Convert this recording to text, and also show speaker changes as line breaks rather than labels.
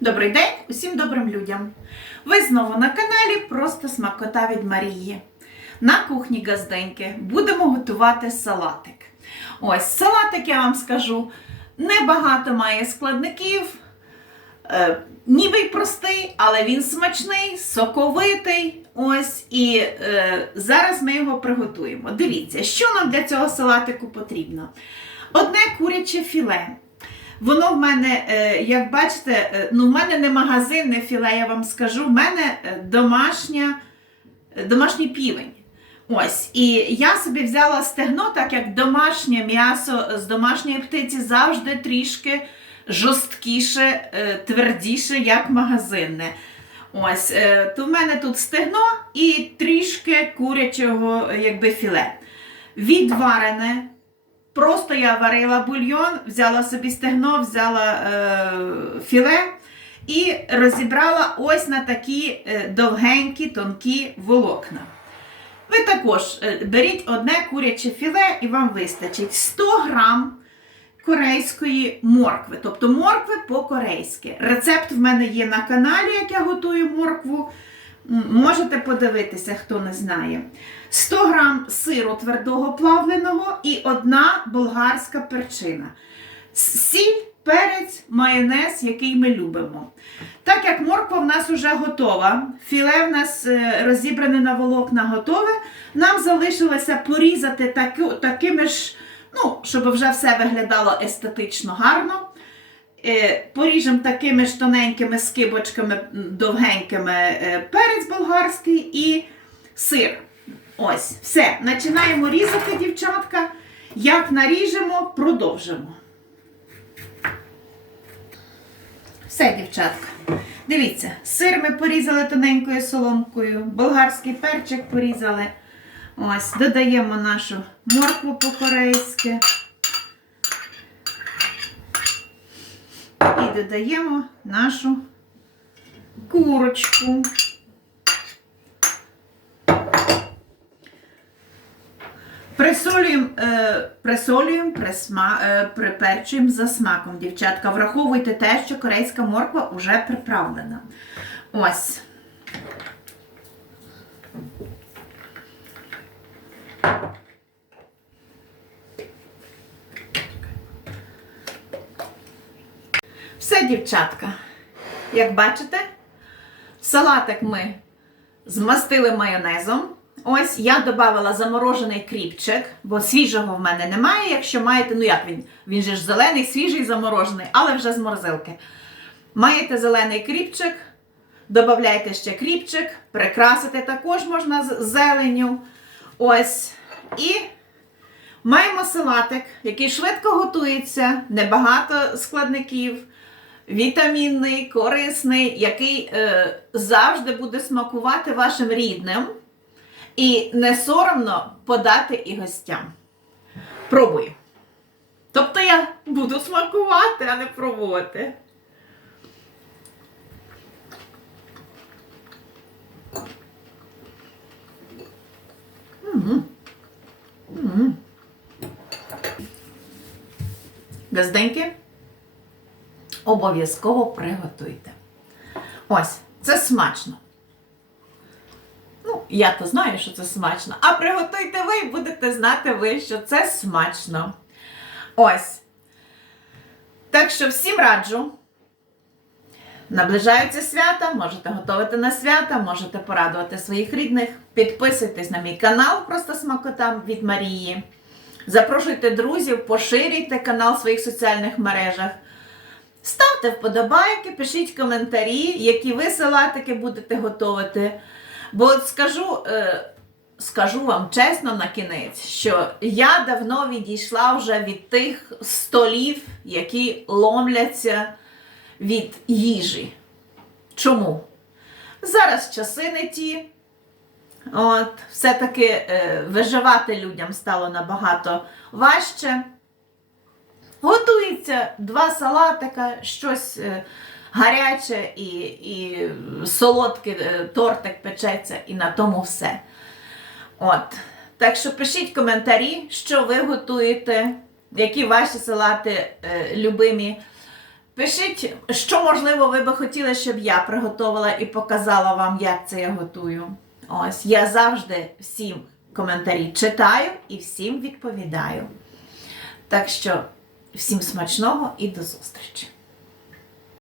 Добрий день усім добрим людям! Ви знову на каналі Просто Смакота від Марії. На кухні Газденьки будемо готувати салатик. Ось салатик, я вам скажу, небагато має складників. Е, ніби й простий, але він смачний, соковитий. Ось і е, зараз ми його приготуємо. Дивіться, що нам для цього салатику потрібно: одне куряче філе. Воно в мене, е, як бачите, е, ну в мене не магазинне філе, я вам скажу, в мене е, домашня, домашній півень. Ось, і я собі взяла стегно, так як домашнє м'ясо з домашньої птиці завжди трішки жорсткіше, твердіше, як магазинне. Ось, то в мене тут стегно і трішки курячого якби, філе. Відварене. Просто я варила бульйон, взяла собі стегно, взяла е, філе і розібрала ось на такі е, довгенькі, тонкі волокна. Ви також е, беріть одне куряче філе і вам вистачить 100 грам корейської моркви, тобто моркви по-корейськи. Рецепт в мене є на каналі, як я готую моркву. Можете подивитися, хто не знає. 100 грам сиру твердого плавленого і одна болгарська перчина. Сіль, перець, майонез, який ми любимо. Так як морква в нас вже готова, філе в нас е, розібране на волокна готове, нам залишилося порізати таку, такими ж, ну, щоб вже все виглядало естетично гарно. Е, Поріжемо такими ж тоненькими скибочками, довгенькими е, перець болгарський і сир. Ось, все. Починаємо різати, дівчатка. Як наріжемо, продовжимо. Все, дівчатка. Дивіться, сир ми порізали тоненькою соломкою, болгарський перчик порізали. Ось, додаємо нашу моркву по-корейськи. І додаємо нашу курочку. Присолюємо, е, присолюємо присма, е, приперчуємо за смаком, дівчатка. Враховуйте те, що корейська морква вже приправлена. Ось. Все, дівчатка. Як бачите, салатик ми змастили майонезом. Ось я додавала заморожений кріпчик, бо свіжого в мене немає. Якщо маєте, ну як він? Він же ж зелений, свіжий, заморожений, але вже з морозилки. Маєте зелений кріпчик, додавайте ще кріпчик, прикрасити також можна з зеленню. Ось. І маємо салатик, який швидко готується, небагато складників, вітамінний, корисний, який е, завжди буде смакувати вашим рідним. І не соромно подати і гостям. Пробую. Тобто я буду смакувати, а не пробувати. Газденьки обов'язково приготуйте. Ось, це смачно. Ну, я то знаю, що це смачно. А приготуйте ви і будете знати ви, що це смачно. Ось. Так що всім раджу. Наближаються свята, можете готувати на свята, можете порадувати своїх рідних. Підписуйтесь на мій канал Просто Смакота від Марії. Запрошуйте друзів, поширюйте канал в своїх соціальних мережах. Ставте вподобайки, пишіть коментарі, які ви салатики будете готувати. Бо от скажу, е, скажу вам чесно на кінець, що я давно відійшла вже від тих столів, які ломляться від їжі. Чому? Зараз часи не ті. От, все-таки е, виживати людям стало набагато важче. Готується два салатика, щось е, гаряче і, і солодкий е, тортик печеться, і на тому все. От. Так що пишіть коментарі, що ви готуєте, які ваші салати е, любимі. Пишіть, що можливо ви би хотіли, щоб я приготувала і показала вам, як це я готую. Ось я завжди всім коментарі читаю і всім відповідаю. Так що всім смачного і до зустрічі!